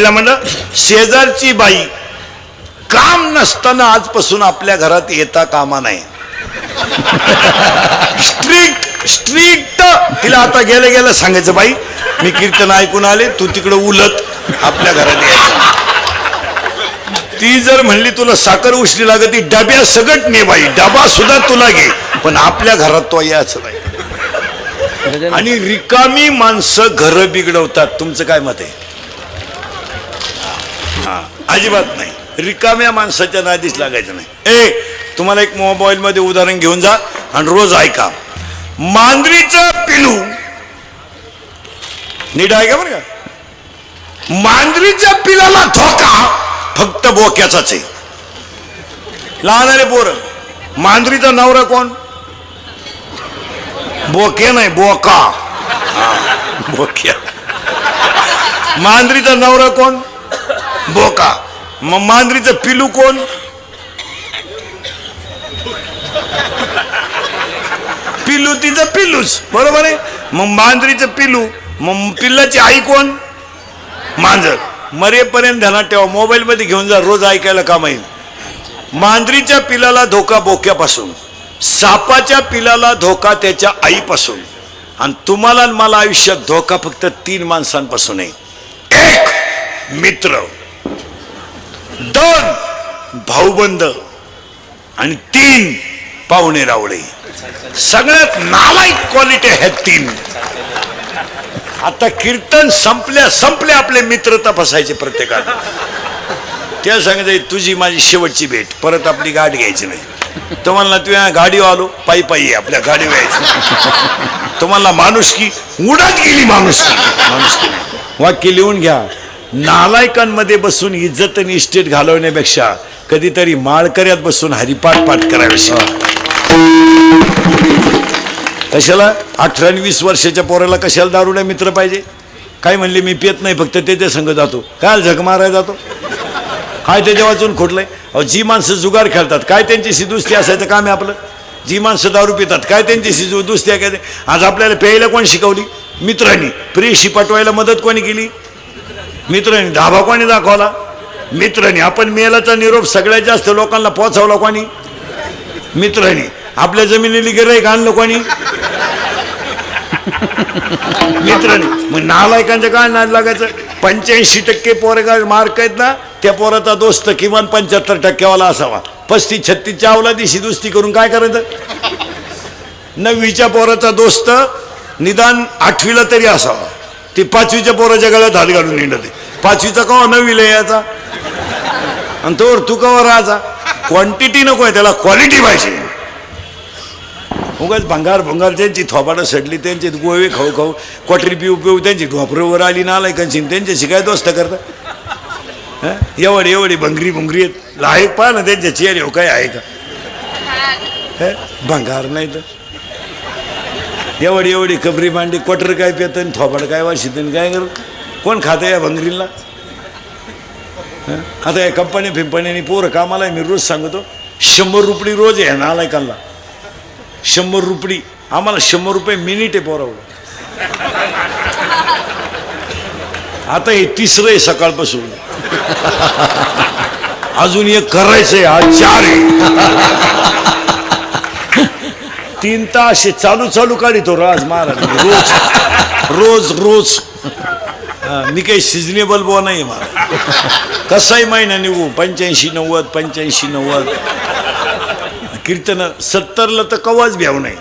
आईला म्हणलं शेजारची बाई काम नसताना आजपासून आपल्या घरात येता कामा नाही. स्ट्रिक्ट तिला आता गेलं गेलं सांगायचं, बाई मी कीर्तन ऐकून आले, तू तिकडे उलट आपल्या घरात यायचं. ती जर म्हणली तुला साखर उष्णी लागत ती डब्या सगट ने बाई, डबा सुद्धा तुला घे, पण आपल्या घरात तो यायचं नाही. आणि रिकामी माणसं घर बिघडवतात. तुमचं काय मत आहे? हा, अजिबात नाही. रिकाम्या माणसाच्या नादीच लागायचं नाही. तुम्हाला एक मोबाईल मध्ये उदाहरण घेऊन जा आणि रोज ऐका. मांजरीचं पिलू नीट ऐका बरं का. मांजरीच्या पिलाला धोका फक्त बोक्याचाच आहे. लहान पोरं, मांजरीचा नवरा कोण? बोके नाही, बोका. बोक्या. मांजरीचा नवरा कोण? बोका. मग मांजरीचं पिलू कोण? पिलू तिचं पिलूच, बरोबर आहे. मग मांजरीचं पिलू, मग पिल्लाची आई कोण? मांजर. मरेपर्यंत ध्यानात ठेवा. मोबाईल मध्ये घेऊन जा, रोज ऐकायला काम येईल. मांजरीच्या पिलाला धोका बोक्यापासून, सापाच्या पिलाला धोका त्याच्या आईपासून, आणि तुम्हाला मला आयुष्यात धोका फक्त 3 माणसांपासून आहे. 1 मित्र, 2 भाऊबंद, आणि 3 पाहुणे रावळे. सगळ्यात नालायक क्वालिटी आहेत 3. आता कीर्तन संपल्या आपले मित्र तपासायचे प्रत्येकाला. त्या सांगायचं तुझी माझी शेवटची भेट, परत आपली गाठ घ्यायची नाही. तुम्हाला तुझ्या गाडीवर आलो, पायी पायी आपल्या गाडीवर यायचं. तुम्हाला माणुसकी उडत गेली, माणुसकी. वाक्य लिहून घ्या. नालायकांमध्ये बसून इज्जत आणि इस्टेट घालवण्यापेक्षा कधीतरी माळकऱ्यात बसून हरिपाठ पाठ करावे. कशाला 18 आणि 20 वर्षाच्या पोराला कशाला दारुड्या मित्र पाहिजे? काय म्हणले मी पित नाही, फक्त ते संग जातो. काय झक मारायला जातो? काय त्याच्या वाचून खोटलंय? अहो, जी माणसं जुगार खेळतात काय त्यांची दुस्ती असायचं काम आहे आपलं? जी माणसं दारू पितात काय त्यांची दुस्ती आहे? आज आपल्याला प्यायला कोण शिकवली? मित्रांनी. प्रेयशी पटवायला मदत कोणी केली? मित्रांनी. धाबा कोणी दाखवला? मित्रांनी. आपण मेलाचा निरोप सगळ्यात जास्त लोकांना पोहोचवला कोणी? मित्रांनी. आपल्या जमिनीला गिऱ्हाईक आणलं कोणी? मित्रांनी. मग नालायकांचं काय नाद लागायचं? 85% पोरगा मार्क आहेत ना, त्या पोराचा दोस्त किमान 75% असावा. 35-36च्या अवलादीशी दोस्ती करून काय करायचं? 9वीच्या पोराचा दोस्त निदान 8वीला तरी असावा. ती 5वीच्या पोराच्या गळ्यात हात घालून निंडते. 5वीचा कवा 9वीला यायचा, आणि तोवर तू कवा राहायचा? क्वांटिटी नको आहे, त्याला क्वालिटी पाहिजे. उगाच भंगार त्यांची थोपाडं सडली, त्यांचे गोवे खाऊ खाऊ, क्वाटरी पिऊ त्यांची ढोपरवर आली नालायकांची, त्यांच्याशी काय दोस्त करता? एवढी भंगरी आहेत. लायक पहा ना त्यांच्या चेहरे, काय आहे का? भंगार नाही तर एवढी कबरी मांडी, क्वाटर काय पेतं, थोपाड काय वाशित, काय कर कोण खातं या भंगरीला? आता या कंपन्यांनी पोरं कामाला मी रोज सांगतो 100 रुपये रोज आहे नालायकांना. 100 रुपये. आम्हाला 100 रुपये मिनिट आहे पोरावर. आता हे 3रं आहे सकाळपासून. अजून एक करायचंय, आज 4 आहे. 3 तास चालू काढितो राज महाराज. रोज मी काही सिजनेबल बुवा नाही मला. कसाही महिना निघू 85-90 कीर्तन 70ला तर कवाच भ्याव नाही.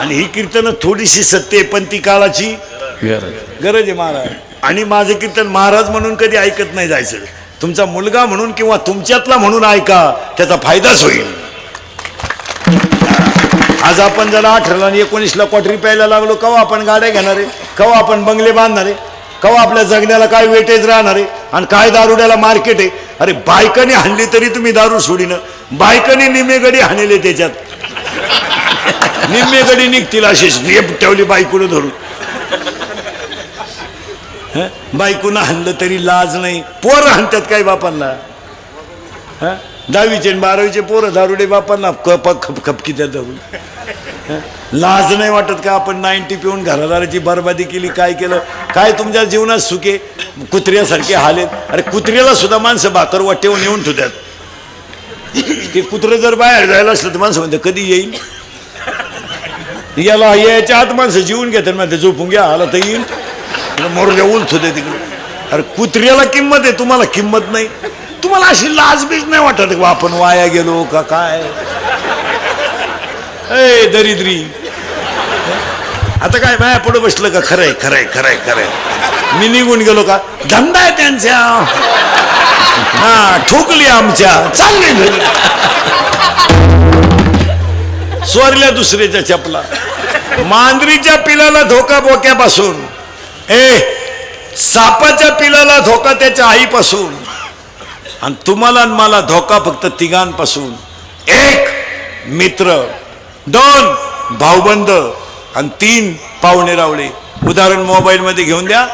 आणि ही कीर्तन थोडीशी सत्य आहे, पण ती काळाची गरज आहे महाराज. आणि माझं कीर्तन महाराज म्हणून कधी ऐकत नाही जायचं. तुमचा मुलगा म्हणून किंवा तुमच्यातला म्हणून ऐका, त्याचा फायदाच होईल. आज आपण जरा 18 आणि 19ला क्वाटरी प्यायला लागलो, कवा आपण गाड्या घेणार आहे? कवा आपण बंगले बांधणार आहे? कवा आपल्या जगण्याला काय वेटेज राहणार आहे? आणि काय दारुड्याला मार्केट आहे? अरे बायकाने हाणली तरी तुम्ही दारू सोडीनं. बायकाने निम्मे गडी हाणले, त्याच्यात निम्मे गडी निघतील अशीच रेप ठेवली बायकोनं धरून. बायकोनं हाणलं तरी लाज नाही. पोरं हाणतात काय बापांना? 10वीचे आणि 12वीचे पोरं दारुडे बापांना खपकी त्या धरून. लाज नाही वाटत का? आपण 90 पिऊन घरादाराची बरबादी केली, काय केलं? काय तुमच्या जीवनात सुखे? कुत्र्यासारखे हालेत. अरे कुत्र्याला सुद्धा माणसं भाकर वाटेवून येऊन ठेवतात. ते कुत्रे जर बाहेर जायला असलं तर माणसं म्हणते कधी येईल. याला याच्या आत माणसं जीवन घेतात, म्हणते झोपून घ्या, आला तर येईल, मोरल्या उलथ होते तिकडे. अरे कुत्र्याला किंमत आहे, तुम्हाला किंमत नाही. तुम्हाला अशी लाजबीज नाही वाटत का आपण वाया गेलो का काय? ए दरिद्री, आता काय माया पुढे बसलं का? खरंय खरंय खरंय खरंय, मी निघून गेलो का? धंदा आहे त्यांच्या, हा ठोकली आमच्या, चालली घरी. स्वरल्या दुसऱ्याच्या चपला. मांजरीच्या पिलाला धोका बोक्यापासून, सापाच्या पिलाला धोका त्याच्या आईपासून, आणि तुम्हाला आणि मला धोका फक्त तिघांपासून. 1 मित्र, 2 भाऊबंद, आणि 3 पाहुणे रावळे. उदाहरण मोबाईल मध्ये घेऊन द्या.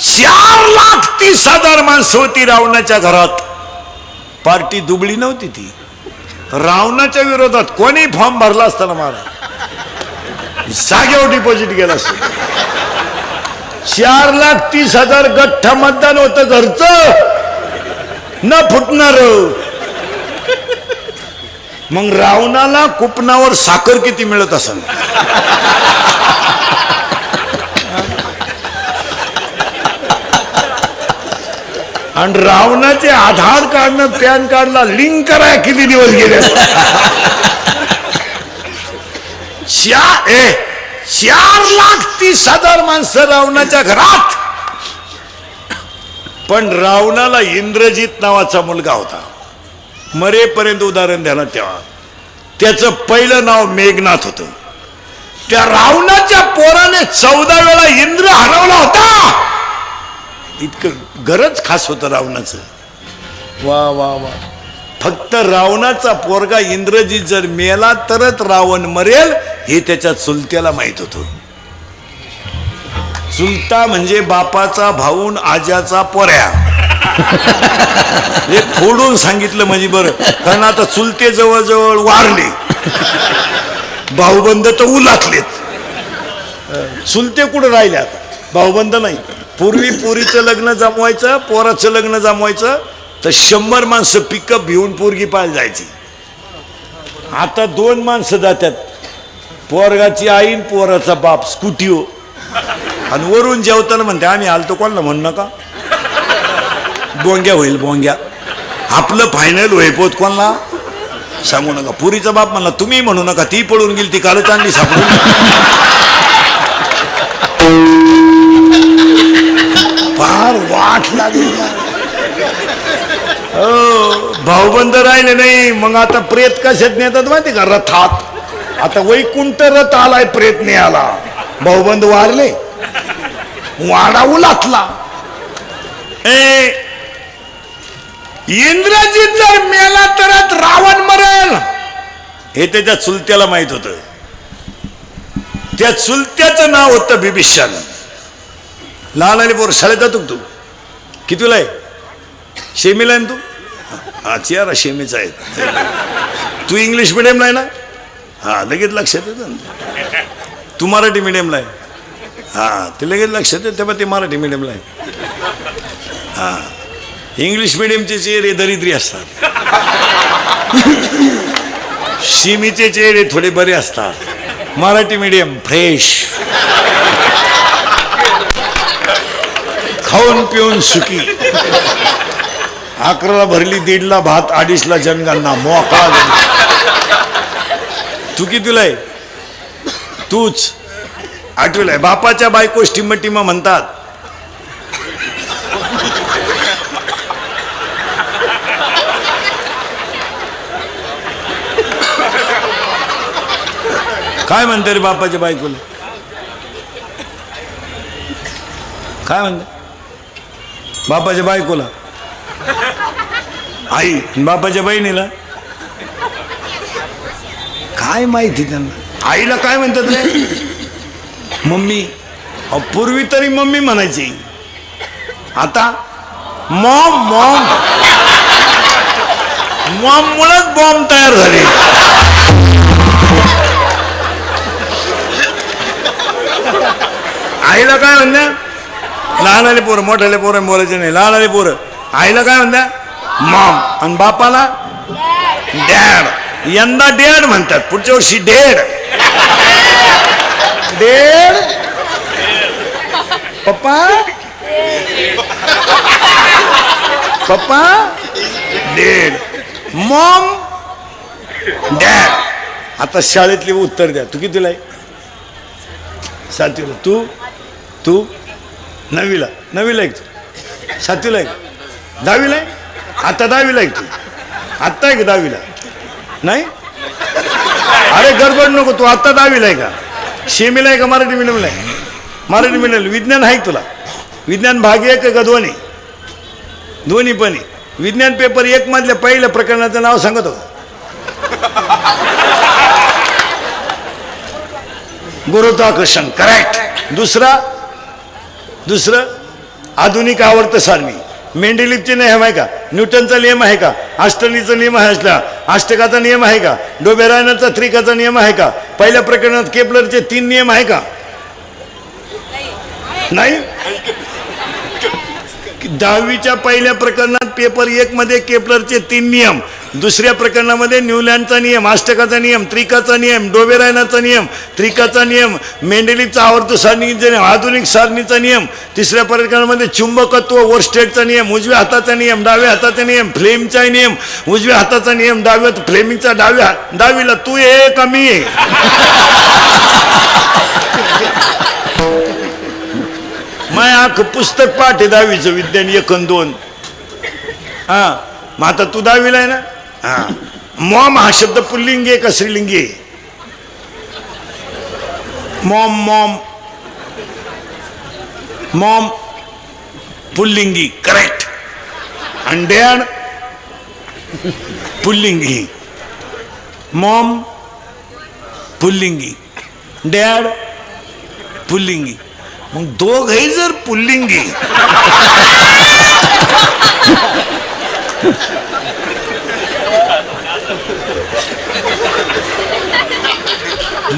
4,30,000 माणसं होती रावणाच्या घरात. पार्टी दुबळी नव्हती ती. रावणाच्या विरोधात कोणी फॉर्म भरला असताना मला जागेवर डिपॉझिट गेला असत. 4,30,000 गठ्ठा मतदान होतं घरचं, न फुटणार. मग रावणाला कुपनावर साखर किती मिळत असेल? आणि रावणाचे आधार कार्डनं पॅन कार्डला लिंक कराय किती दिवस गेले? 4,30,000 माणसं रावणाच्या घरात. पण रावणाला इंद्रजित नावाचा मुलगा होता. मरेपर्यंत उदाहरण ध्यानात ठेवा. त्याचं पहिलं नाव मेघनाथ होतं. त्या रावणाच्या पोराने 14 वेळा इंद्र हरवला होता. इतकं गरज खास होतं रावणाचं. वा वा वा. फक्त रावणाचा पोरगा इंद्रजित जर मेला तरच रावण मरेल हे त्याच्या चुलत्याला माहित होतं. चुलता म्हणजे बापाचा भाऊन आज्याचा पोऱ्या. हे फोडून सांगितलं म्हणजे बरं, कारण आता चुलते जवळजवळ वारले, भाऊबंद तर उलातलेत. चुलते कुठं राहिले आता? भाऊबंद नाही. पूर्वी पोरीचं लग्न जमवायचं, पोराचं लग्न जमवायचं तर 100 माणसं पिकअप घेऊन पोरगी पाहायला जायची. आता 2 माणसं जातात, पोरगाची आई पोराचा बाप स्कूटीवर, आणि वरून जेवताना म्हणते आम्ही आलतो, कोणाला म्हणू नका, बोंग्या होईल बोंग्या. आपलं फायनल होईपोत कोणाला सांगू नका. पुरीचा बाप म्हणला तुम्ही म्हणू नका, ती पळून गेली, ती कालच आणली सापडून. फार वाट लागली. भाऊबंद राहिले नाही. मग आता प्रेत कशात नेतात माहिती का? रथात. आता वैकुंठ रथ आलाय प्रेत न्यायला. भाऊबंद वारले, वाडा उलातला. इंद्रजित जर मेला तरच रावण मरेल हे त्याच्या चुलत्याला माहित होत. त्या चुलत्याचं नाव होतं बिभीषण. लहान आणि पोर शाळेत जातो तू? कितीला आहे? शेमीला आहे तू? हा चियारा शेमीचा आहे. तू इंग्लिश मिडियमला आहे ना? हा लगेच लक्षात येतं ना. तू मराठी मिडियमला आहे? हा ते लगेच लक्षात येतं, तेव्हा ते मराठी मिडियमला आहे. हा इंग्लिश मिडियमचे चेहरे दरिद्री असतात, शिमीचे चेहरे थोडे बरे असतात. मराठी मिडियम फ्रेश, खाऊन पिऊन सुखी. 11ला भरली, 1:30ला भात, 2:30ला जनगणना, मोकळा. तू कितीला आहे? तूच 8वीला आहे. बापाच्या बायको टिमा म्हणतात. काय म्हणते रे बापाच्या बायकोला? काय म्हणते बापाच्या बायकोला? आई. बापाच्या बहिणीला काय माहिती त्यांना? आईला काय म्हणतात रे? मम्मी. पूर्वी तरी मम्मी म्हणायची, आता मॉम. मॉम मॉम मुळेच बॉम्ब तयार झाले. काय म्हणत्या लहानाले पोरं मोठ्याले पोरं बोलायचे नाही लहानाले पोरं आईला काय म्हणत्या मॉम आणि बापाला डॅड यंदा डेड म्हणतात पुढच्या वर्षी डेड डेड पप्पा पप्पा डेड मॉम डॅड आता शाळेतली उत्तर द्या तू कितीला आहे सातवीला तू तू नववीला आहे तू सातवीला आहे दहावीला आहे आता दहावीला आहे तू आत्ता आहे का दहावीला नाही अरे गडबड नको तू आत्ता दहावीला आहे का सेमीला आहे का मराठी मिडियमला आहे मराठी मिडियम विज्ञान आहे तुला विज्ञान भाग एक का दोन्ही पण आहे विज्ञान पेपर एक मधल्या पहिल्या प्रकरणाचं नाव सांगत होतं गुरुत्वाकर्षण करेक्ट दुसरं आधुनिक आवर्त सारणी मेंडेलिव्हचे नियम आहे का न्यूटनचा नियम आहे का अष्टनीचा नियम आहे असला अष्टकाचा नियम आहे का डोबेरायनरचा त्रिकाचा नियम आहे का पहिल्या प्रकरणात केपलरचे 3 नियम आहे का नाही 10वीच्या पहिल्या प्रकरणात पेपर 1 मध्ये केपलरचे 3 नियम दुसऱ्या प्रकरणामध्ये न्यूलँडचा नियम अष्टकाचा नियम त्रिकाचा नियम डोबेरायनरचा नियम त्रिकाचा नियम मेंडेलिव्हचा आवर्त सारणीचा नियम आधुनिक सारणीचा नियम तिसऱ्या प्रकरणामध्ये चुंबकत्व वोरस्टेडचा नियम उजव्या हाताचा नियम डाव्या हाताचा नियम फ्लेमचा नियम उजव्या हाताचा नियम डाव्या फ्लेमिंगचा डावीला तू ये कमी आहे माय आख पुस्तक पाठ आहे 10वीचं विज्ञान 1 आणि 2 हा मग आता तू 10वीला आहे ना हा मॉम हा शब्द पुल्लिंगी आहे का स्त्रीलिंगी आहे मॉम मॉम मॉम पुल्लिंगी करेक्ट आणि डॅड पुल्लिंगी मॉम पुल्लिंगी डॅड पुल्लिंगी मग दोघही जर पुल्लिंगी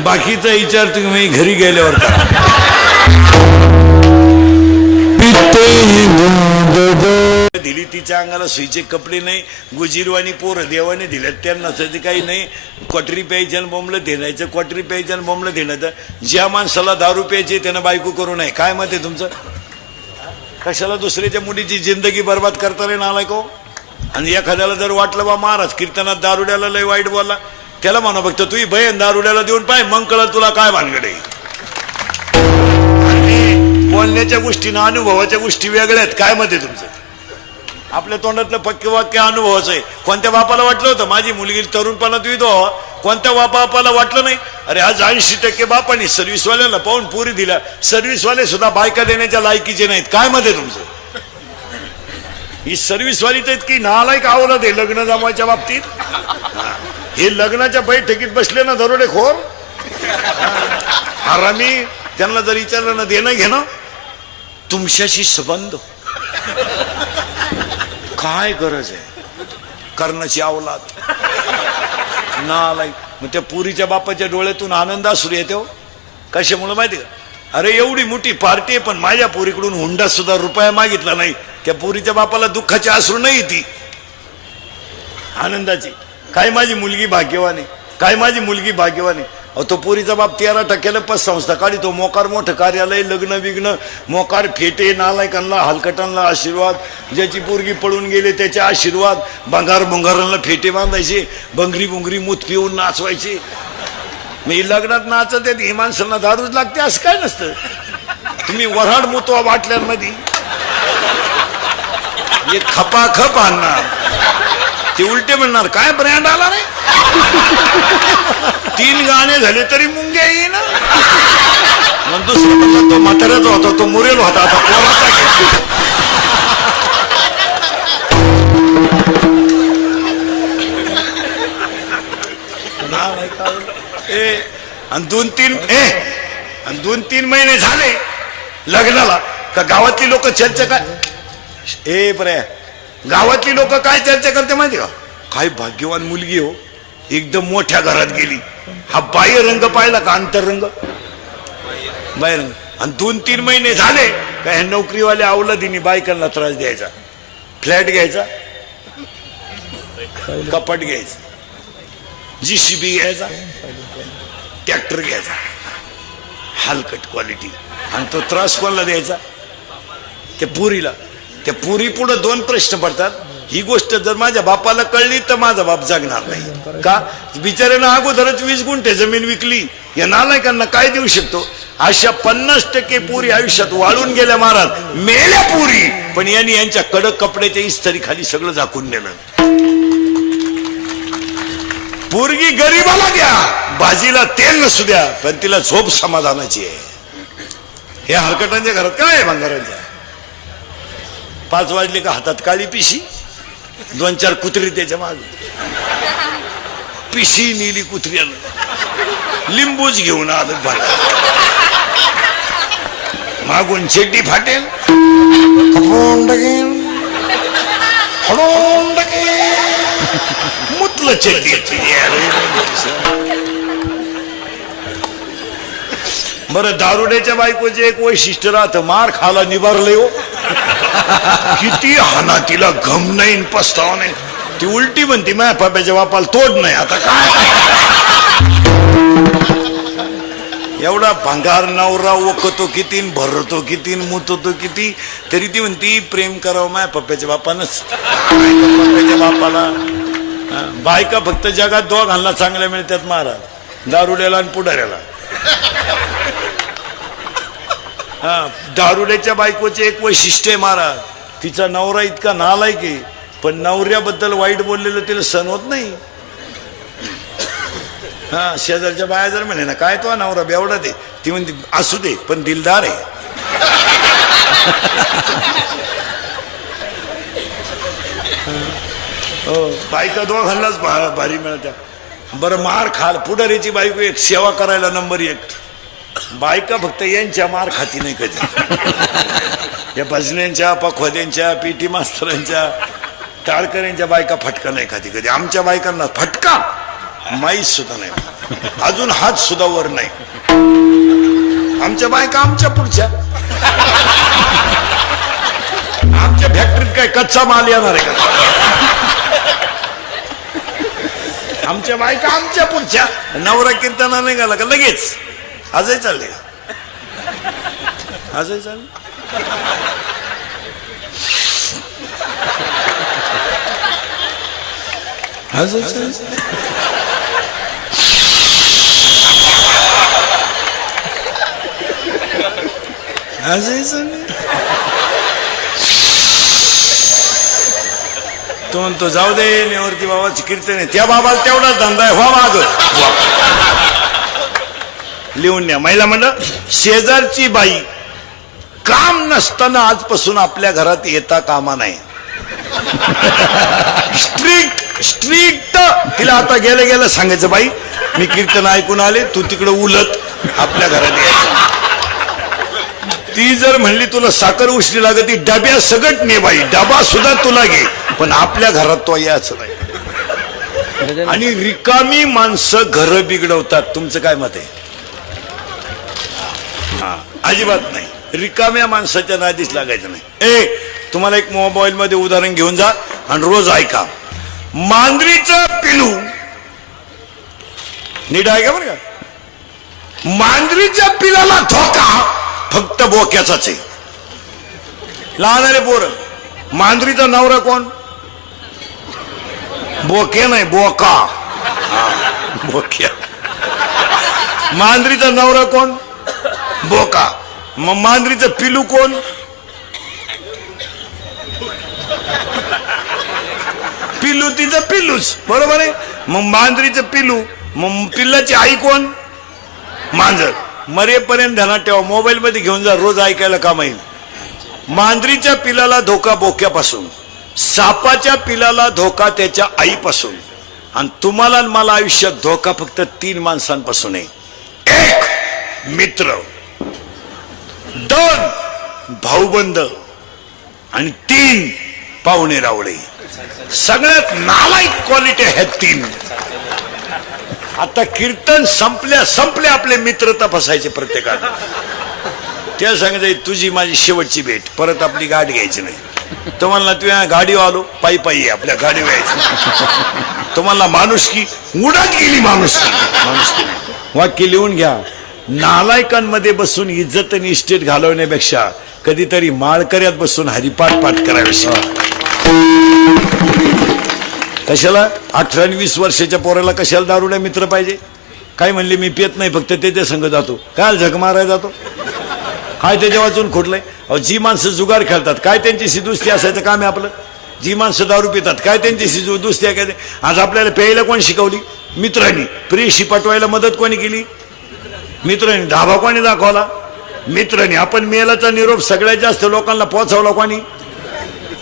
बाकीचा विचार तुम्ही घरी गेल्यावर दिली तिच्या अंगाला सुईचे कपडे नाही गुजीरवाणी पोरं देवाने दिल्यात त्यांना काही नाही क्वाटरी प्यायच्या बोंबलं देण्याचं क्वाटरी प्यायच्या बोंबलं देण्याचं ज्या माणसाला दारू प्यायची त्यानं बायको करू नये काय मत आहे तुमचं कशाला दुसऱ्याच्या मुलीची जिंदगी बर्बाद करता रे नालायक हो आणि एखाद्याला जर वाटलं बा महाराज कीर्तनात दारुड्याला लय वाईट बोलला त्याला म्हणा फक्त तुझी बहीण दारुड्याला देऊन पाय मग कळलं तुला काय भानगडे बोलण्याच्या गोष्टी ना अनुभवाच्या गोष्टी वेगळ्या आहेत काय मत आहे तुमचं आपल्या तोंडातलं पक्के वाक्य अनुभवाचं आहे कोणत्या बापाला वाटलं होतं माझी मुलगी तरुणपणात विधो कोणत्या बापाला वाटलं नाही अरे आज 80% बापांनी सर्व्हिसवाल्याला पाहून पुरी दिल्या सर्व्हिसवाले सुद्धा बायका देण्याच्या लायकीचे नाहीत काय मत आहे तुमचं ही सर्व्हिसवाली तर इतकी नालायक आवडत आहे लग्न जमवायच्या बाबतीत हे लग्नाच्या बैठकीत बसले ना दरोडेखोर आरामी त्यांना जर विचारलं ना देणं घेणं तुमच्याशी संबंध काय गरज आहे कर्णाची अवलाद नालायक मग त्या पुरीच्या बापाच्या डोळ्यातून आनंद अश्रू येतो कशामुळे माहिती का अरे एवढी मोठी पार्टी आहे पण माझ्या पुरीकडून हुंडा सुद्धा रुपया मागितला नाही त्या पुरीच्या बापाला दुःखाची अश्रू नाही ती आनंदाची काय माझी मुलगी भाग्यवान आहे काय माझी मुलगी भाग्यवान आहे तो पुरीचा बाप 13% पतसंस्था काढी तो मोकार मोठं कार्यालय लग्न विग्न मोकार फेटे नालायकांना हलकटांना आशीर्वाद ज्याची पोरगी पळून गेले त्याचे आशीर्वाद भंगारांना फेटे बांधायचे बंगरी बुंगरी मूत पिऊन नाचवायचे मी लग्नात नाचत येत ही माणसांना दारूच लागते असं काय नसतं तुम्ही वऱ्हाड मुतवा बाटल्यांमध्ये एक खपाखप आणणार ते उलटे म्हणणार काय ब्रँड आला नाही 3 गाणे झाले तरी मुंग्या येई ना मग दुसरं म्हणलं तो म्हाताऱ्याचा होता तो मुरेल होता आता पोराचा आणि 2-3 महिने झाले लग्नाला का गावातली लोक चर्चा काय पर्या गावातली लोक काय चर्चा करते माहिती का काय भाग्यवान मुलगी हो एकदम मोठ्या घरात गेली हा बाह्य रंग पाहिला का अंतररंग बाह्य रंग आणि 2-3 महिने झाले का ह्या नोकरीवाले अवलादीने बायकांना त्रास द्यायचा. फ्लॅट घ्यायचा, कपाट घ्यायचं, JCB घ्यायचा, ट्रॅक्टर घ्यायचा, हलकट क्वालिटी. आणि तो त्रास कोणाला द्यायचा? त्या पुरीला. त्या पुरी पुढे 2 प्रश्न पडतात. ही गोष्ट जर माझ्या बापाला कळली तर माझा बाप जगणार नाही का? बिचाऱ्यानं अगोदरच 20 गुंठे जमीन विकली. या नालायकांना काय देऊ शकतो? अशा 50% पुरी आयुष्यात वाळून गेल्या महाराज, मेल्या पुरी. पण यांनी यांच्या कडक कपड्याच्या इस्त्री खाली सगळं झाकून नेलं. पोरगी गरीबाला द्या, भाजीला तेल नसू द्या, पण तिला झोप समाधानाची आहे. हे हलकटांच्या घरात काय आहे? भंगारांच्या 5 वाजले का हातात काळी पिशी, 2-4 कुत्री त्याच्या मागे. पिशी नेली कुत्र्यानं, लिंबूच घेऊन आलं भाला. मागून चेड्डी फाटेल, मुतलं चेड्डी. बरं, दारुड्याच्या बायकोचे एक वैशिष्ट्य राहतं, मार खाला निभारले हो. किती हाना तिला घम नाही, पस्तावा नाही. ती उलटी म्हणती माझ्या पाप्याच्या बापाला तोड नाही. आता काय एवढा भंगार नवरा ओकतो किती, भरतो किती, मुततो किती, तरी ती म्हणती प्रेम करावं माझ्या पप्प्याच्या बापानच. पप्प्याच्या बापाला बायका फक्त जगात 2 चांगल्या मिळतात महाराज, दारुड्याला आणि पुढाऱ्याला. दारुड्याच्या बायकोचे एक वैशिष्ट्य आहे महाराज, तिचा नवरा इतका नालायक आहे, पण नवऱ्याबद्दल वाईट बोललेलं तिला सहन होत नाही. शेजारच्या बाया जर म्हणे ना, काय तो नवरा बेवडा दे, ती म्हणते असू दे पण दिलदार आहे. बायका 2 भारी मिळत्या. बरं, मार खाल पुढारीची बायको एक सेवा करायला नंबर 1. बायका फक्त यांच्या मार खाती नाही कधी. या भजन्यांच्या, पखवाद्यांच्या, PT मास्तरांच्या, टाळकऱ्यांच्या बायका फटका नाही खाती कधी. आमच्या बायकांना फटका माहीत सुद्धा नाही, अजून हात सुद्धा वर नाही. आमच्या बायका आमच्या पुढच्या. आमच्या फॅक्टरीत काय कच्चा माल येणार आहे का? आमच्या बायका आमच्या पुढच्या. नवरा कीर्तना नाही गेला का लगेच आजही चालले, आजही चालले. आजही चालले. आजही चालले. तो म्हणतो जाऊ दे, नेवरती बाबाची कीर्तन आहे, त्या बाबाला तेवढाच धंदा आहे, व्हा माग लिहून न्या. महिला मंडळ, शेजारची बाई काम नसताना आजपासून आपल्या घरात येता कामा नाही. स्ट्रिक्ट तिला आता गेलं गेलं सांगायचं, बाई मी कीर्तन ऐकून आले, तू तिकडे उलट आपल्या घरात यायचं. ती जर म्हणली तुला साखर उष्णी लागत, ती डब्या सगट ने बाई, डबा सुद्धा तुला घे, पण आपल्या घरात तो यायचं नाही. आणि रिकामी माणसं घर बिघडवतात. तुमचं काय मत आहे? अजिबात नाही, रिकाम्या माणसाच्या नादीच लागायचं नाही. तुम्हाला एक मोबाईल मध्ये उदाहरण घेऊन जा आणि रोज ऐका. मांजरीचं पिलू नीट ऐका बरं का. मांजरीच्या पिलाला धोका फक्त बोक्याचाच आहे. लहान पोरं, मांजरीचा नवरा कोण? बोके नाही, बोका. बोक्या. मांजरीचा नवरा कोण? बोका. मग मांजरीचं पिलू कोण? पिलू तिचं पिल्लूच, बरोबर आहे. मग मांजरीचं पिलू, मग पिल्लाची आई कोण? मांजर. मरेपर्यंत ध्यानात ठेवा, मोबाईल मध्ये घेऊन जा, रोज ऐकायला काम येईल. मांजरीच्या पिलाला धोका बोक्यापासून, सापाच्या पिलाला धोका त्याच्या आईपासून, आणि तुम्हाला मला आयुष्यात धोका फक्त 3 माणसांपासून आहे. 1 मित्र, 2 भाऊबंद, आणि 3 पाहुणे रावळे. सगळ्यात नालायक क्वालिटी आहेत 3. आता कीर्तन संपल्या आपले मित्र तपासायचे प्रत्येकाला. त्या सांगायचं तुझी माझी शेवटची भेट, परत आपली गाडी घ्यायची नाही. तुम्हाला तुझ्या गाडीवर आलो, पायी पायी आपल्या गाडीवर यायचं. तुम्हाला माणुसकी उडात गेली, माणुसकी वाक्य लिहून घ्या. नालायकांमध्ये बसून इज्जत आणि इस्टेट घालवण्यापेक्षा कधीतरी माळकऱ्यात बसून हरिपाठ पाठ करावे. कशाला 18 आणि 20 वर्षाच्या पोराला कशाला दारुड्या मित्र पाहिजे? काय म्हणले मी पियत नाही, फक्त त्याच्या संग जातो. काय झक मारायला जातो? काय त्याच्या वाचून खोटलंय? अहो, जी माणसं जुगार खेळतात काय त्यांची दुस्ती असायचं काम आहे आपलं? जी माणसं दारू पितात काय त्यांची दुस्ती आहे? आज आपल्याला प्यायला कोण शिकवली? मित्रांनी. प्रेयशी पटवायला मदत कोणी केली? मित्रांनी. धाबा कोणी दाखवला? मित्रांनी. आपण मेलाचा निरोप सगळ्यात जास्त लोकांना पोहोचवला कोणी?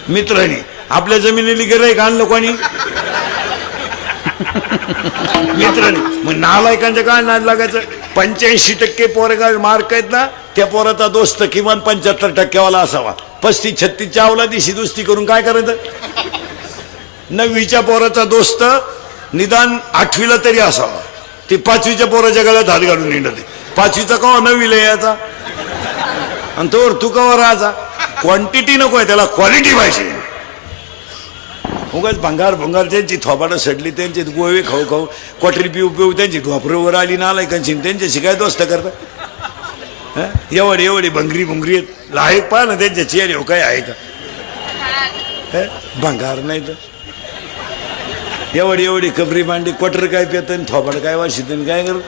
मित्रांनी. आपल्या जमिनीला गिऱ्हाईक आणलं कोणी? मित्रांनी. मग नालायकांचं काय नाद लागायचं? 85% पोरगा मार्क आहेत ना, त्या पोराचा दोस्त किमान 75% असावा. 35-36च्या अवलादीशी दोस्ती करून काय करायचं? 9वीच्या पोराचा दोस्त निदान 8वीला तरी असावा. ते 5वीच्या पोराच्या गळ्यात हात घालून निंडते. 5वीचा कवा 9वीला यायचा? आणि तोवर तू कवा राहायचा? क्वांटिटी नको आहे, त्याला क्वालिटी पाहिजे. उगाच भंगार त्यांची थोबाडं सडली, त्यांचे गोवे खाऊ खाऊ क्वाटरी पिऊ पिऊ त्यांची ढोपरवर आली नालायकांची, त्यांच्याशी काय दोस्त करता? एवढी भंगरी आहेत. लायक पहा ना त्यांच्या चेहरे काय आहे का? भंगार नाही तर एवढी कबरी मांडी क्वाटर काय पेत थोबाड काय वाशित काय कर?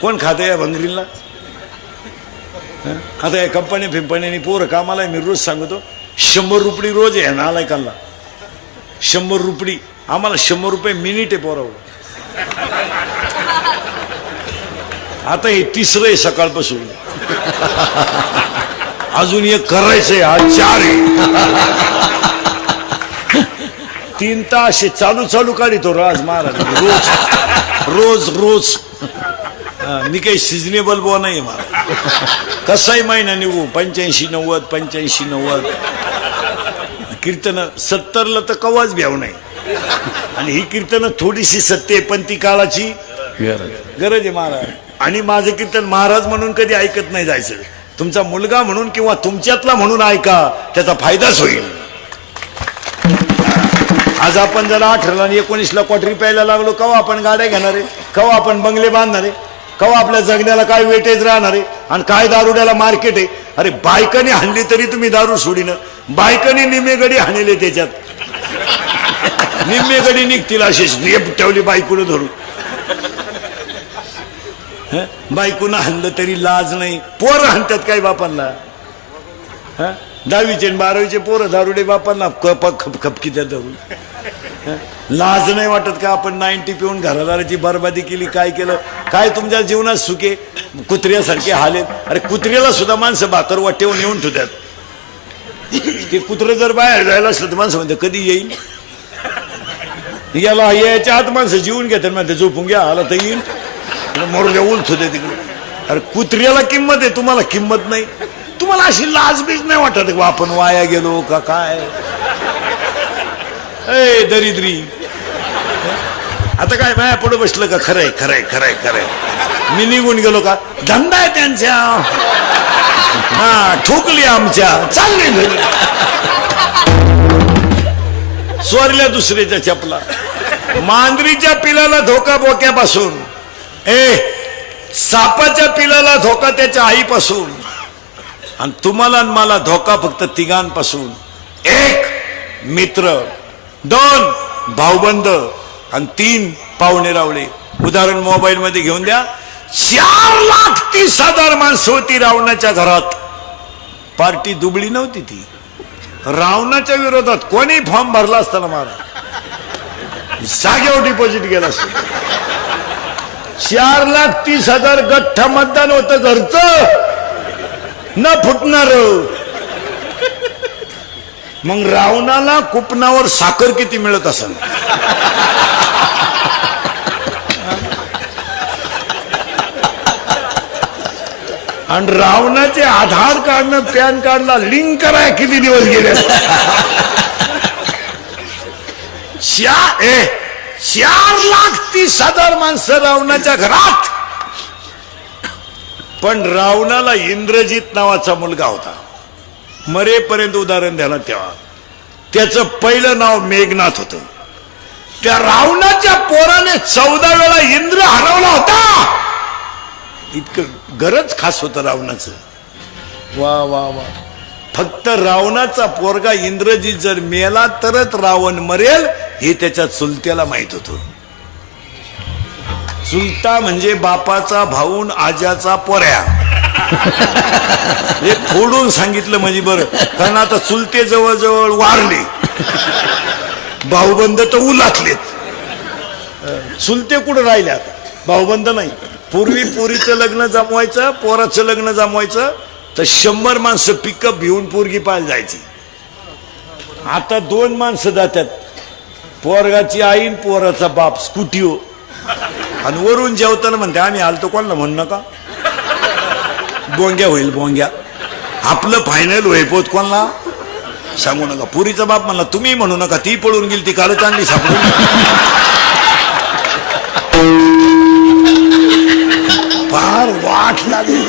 कोण खातं या भंगरीला? आता या कंपन्या फिंपण्यानी पोरं कामाला मी रोज सांगतो 100 रुपये रोज आहे नालायकांना. 100 रुपये. आम्हाला 100 रुपये मिनिट आहे पोरावर. आता हे 3रं आहे सकाळपासून. अजून एक करायचंय, आज 4 आहे. 3 तास चालू काढितो राज महाराज. रोज मी काही सिजनेबल बो नाही मला. कसाही महिना निघू 85-90 कीर्तन 70ला तर कवाच भ्याव नाही. आणि ही कीर्तन थोडीशी सत्य आहे, पण ती काळाची गरज आहे महाराज. आणि माझं कीर्तन महाराज म्हणून कधी ऐकत नाही जायचं. तुमचा मुलगा म्हणून किंवा तुमच्यातला म्हणून ऐका, त्याचा फायदाच होईल. आज आपण जरा 18 आणि 19ला क्वाटरी प्यायला लागलो, कवा आपण गाड्या घेणार आहे? कवा आपण बंगले बांधणार आहे? कवा आपल्या जगण्याला काय वेटेज राहणार आहे? आणि काय दारुड्याला मार्केट आहे? अरे बायकाने हाणली तरी तुम्ही दारू सोडीनं. बायकाने निम्मे गडी हाणले, त्याच्यात निम्मे गडी निघतील अशीच रेप ठेवली बायकोनं धरून. बायकोनं हाणलं तरी लाज नाही. पोरं हाणतात काय बापांना? 10वीचे 12वीचे पोरं दारुडे बापांना खपकी त्या धरून. लाज नाही वाटत का? आपण 90 पिऊन घरादाराची बरबादी केली, काय केलं? काय तुमच्या जीवनात सुखे कुत्र्यासारखे हालेत. अरे कुत्र्याला सुद्धा माणसं भाकर वाटेवून येऊन ठेवतात. ते कुत्र जर बाहेर जायला असलं तर माणसं म्हणते कधी येईल. याला याच्या आत माणसं जीवन घेतात, म्हणते झोपून घ्या, आला तर येईल, मोरल्या उलथ होते तिकडे. अरे कुत्र्याला किंमत आहे, तुम्हाला किंमत नाही. तुम्हाला अशी लाजबीज नाही वाटत का आपण वाया गेलो का काय? ए दरिद्री. आता काय माया पुढे बसलं का? खरंय मी निघून गेलो का? धंदा आहे त्यांच्या. ठोकली आमच्या, चालले घरी. स्वरल्या दुसऱ्याच्या चपला. मांजरीच्या पिलाला धोका बोक्यापासून, सापाच्या पिलाला धोका त्याच्या आईपासून, आणि तुम्हाला आणि मला धोका फक्त तिघांपासून. 1 मित्र, 2 भाऊबंद, आणि 3 पाहुणे रावळे. उदाहरण मोबाईल मध्ये घेऊन द्या. 4,30,000 माणसं होती रावणाच्या घरात. पार्टी दुबळी नव्हती ती. रावणाच्या विरोधात कोणी फॉर्म भरला असताना महाराज जागेवर डिपॉझिट गेला असत. 4,30,000 गठ्ठा मतदान होतं घरचं, न फुटणार. मग रावणाला कुपनावर साखर किती मिळत असेल? आणि रावणाचे आधार कार्डनं पॅन कार्डला लिंक कराय किती दिवस गेले? 4,30,000 माणसं रावणाच्या घरात. पण रावणाला इंद्रजित नावाचा मुलगा होता. मरेपर्यंत उदाहरण द्यायला तेव्हा त्याचं पहिलं नाव मेघनाथ होतं. त्या रावणाच्या पोराने 14 वेळा इंद्र हरवला होता. इतकं गरज खास होतं रावणाचं. वा वा वा. फक्त रावणाचा पोरगा इंद्रजित जर मेला तरच रावण मरेल हे त्याच्या चुलत्याला माहित होतं. चुलता म्हणजे बापाचा भाऊन आज्याचा पोऱ्या. हे फोडून सांगितलं म्हणजे बरं, कारण आता चुलते जवळजवळ वारले, भाऊबंद तर उलातलेत. चुलते कुठं राहिले आता, भाऊबंद नाही. पूर्वी पोरीचं लग्न जमवायचं, पोराचं लग्न जमवायचं तर 100 माणसं पिकअप घेऊन पोरगी पाहायला जायची. आता 2 माणसं जातात, पोरगाची आई पोराचा बाप स्कूटीवर, आणि वरून जेवताना म्हणते आम्ही आलतो, कोणाला म्हणू नका, बोंग्या होईल बोंग्या, आपलं फायनल होईपोत कोणाला सांगू नका. पुरीचा बाप म्हणला तुम्ही म्हणू नका, ती पळून गेली, ती कालच आणली सापडून. फार वाट लागली.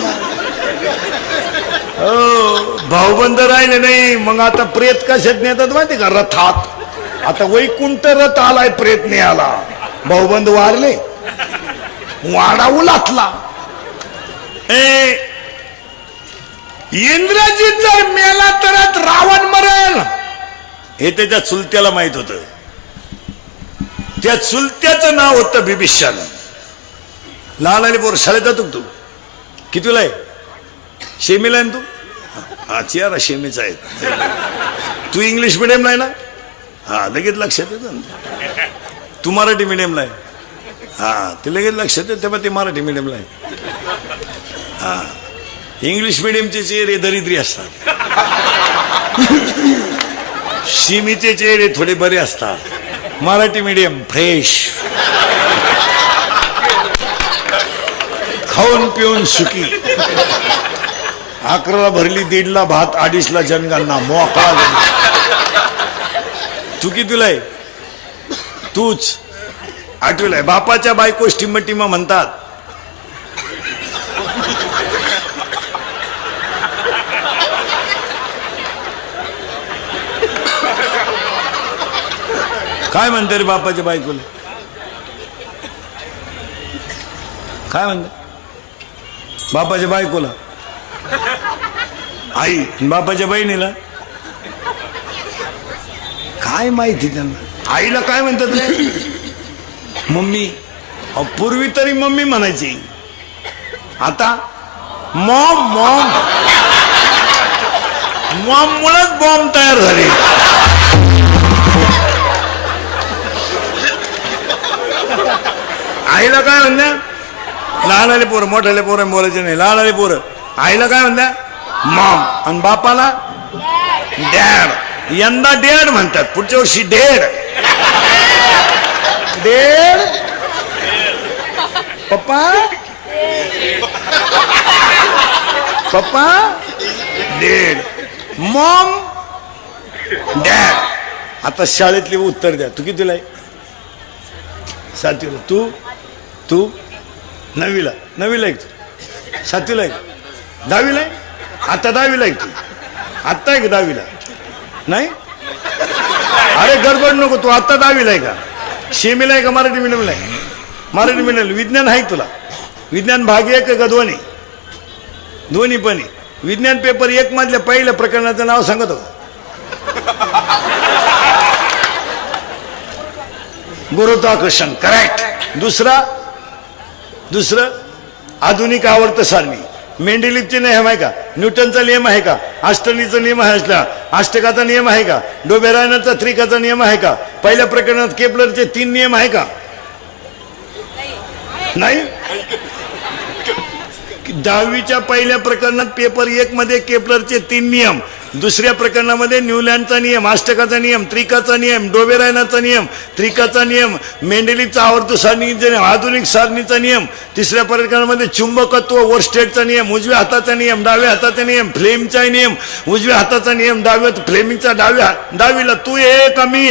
भाऊबंद राहिले नाही. मग आता प्रेत कशात नेतात माहिती का, रथात. आता वैकुंठ रथ आलाय प्रेत न्यायला. भाऊबंद वारले, वाडा उलातला. इंद्रजित जर मेला तरच रावण मरेल हे त्याच्या चुलत्याला माहित होत. त्या चुलत्याचं नाव होतं बिभीषण. लहान आली पोर शाळेत जातो तू, कितीला आहे, शेमीला आहे तू? हा चियारा शेमीचा आहे. तू इंग्लिश मिडियमला आहे ना? हा लगेच लक्षात येतं. तू मराठी मिडियमला आहे? हा ते लगेच लक्षात येत, तेव्हा ते मराठी मिडियमला आहे. हा इंग्लिश मिडियमचे चेहरे दरिद्री असतात, शिमीचे चेहरे थोडे बरे असतात, मराठी मिडियम फ्रेश, खाऊन पिऊन सुखी. 11ला भरली, 1:30ला भात, 2:30ला जनगणना, मोकळा. तू कितीला आहे? तूच 8वीला आहे. बापाच्या बायकोस टिम्मा म्हणतात. काय म्हणते रे बापाच्या बायकोला? काय म्हणते बापाच्या बायकोला? आई. बापाच्या बहिणीला काय माहिती त्यांना. आईला काय म्हणतात रे? मम्मी. पूर्वी तरी मम्मी म्हणायची, आता मॉम. मॉम मॉम मुळेच बॉम्ब तयार झाले. आईला काय म्हणत्या? लहान आले पोरं, मोठ्याले पोरं बोलायचे नाही. लहान आले पोरं आईला काय म्हणत्या? मॉम. आणि बापाला डॅड. यंदा डॅड म्हणतात, पुढच्या वर्षी डेड. डेड पप्पा, पप्पा डेड, मॉम डॅड. आता शाळेतले उत्तर द्या. तू कितीला आहे? 7वीला. तू 9वीला. 9वीला आहे तू? 7वीला आहे? 10वीला आहे? आता 10वीला आहे तू? आत्ता आहे का 10वीला? नाही. अरे गडबड नको. तू आत्ता 10वीला आहे का? शेमीला आहे का मराठी मिडियमला आहे? मराठी मिडियम. विज्ञान आहे तुला? विज्ञान भाग 1 का दोन्ही? दोन्ही पण. विज्ञान पेपर 1 मधल्या पहिल्या प्रकरणाचं नाव सांगत होतं. गुरुत्वाकर्षण. करेक्ट. दुसरं आधुनिक आवर्त सारणी. मेंडेलिव्हचे नियम आहे का? न्यूटनचा नियम आहे का? आष्टनीचा नियम आहे असला? अष्टकाचा नियम आहे का? डोबेरायनचा त्रिकाचा नियम आहे का? पहिल्या प्रकरणात केपलरचे 3 नियम आहे का? नाही. 10वीच्या पहिल्या प्रकरणात पेपर 1 मध्ये केपलरचे 3 नियम, दुसऱ्या प्रकरणामध्ये न्यूलँडचा नियम, अष्टकाचा नियम, त्रिकाचा नियम, डोबेरायनाचा नियम, त्रिकाचा नियम, मेंडेलिव्हचा आवर्त सारणीचा, आधुनिक सारणीचा नियम, तिसऱ्या प्रकरणामध्ये चुंबकत्व वोरस्टेडचा नियम, उजव्या हाताचा नियम, डाव्या हाताचा नियम, फ्लेमचा नियम, उजव्या हाताचा नियम, डाव्या फ्लेमिंगचा डावीला. तू ये का मी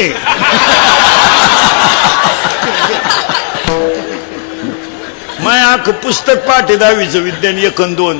माय आख पुस्तक पाठे 10वीचं विज्ञान 1 आणि 2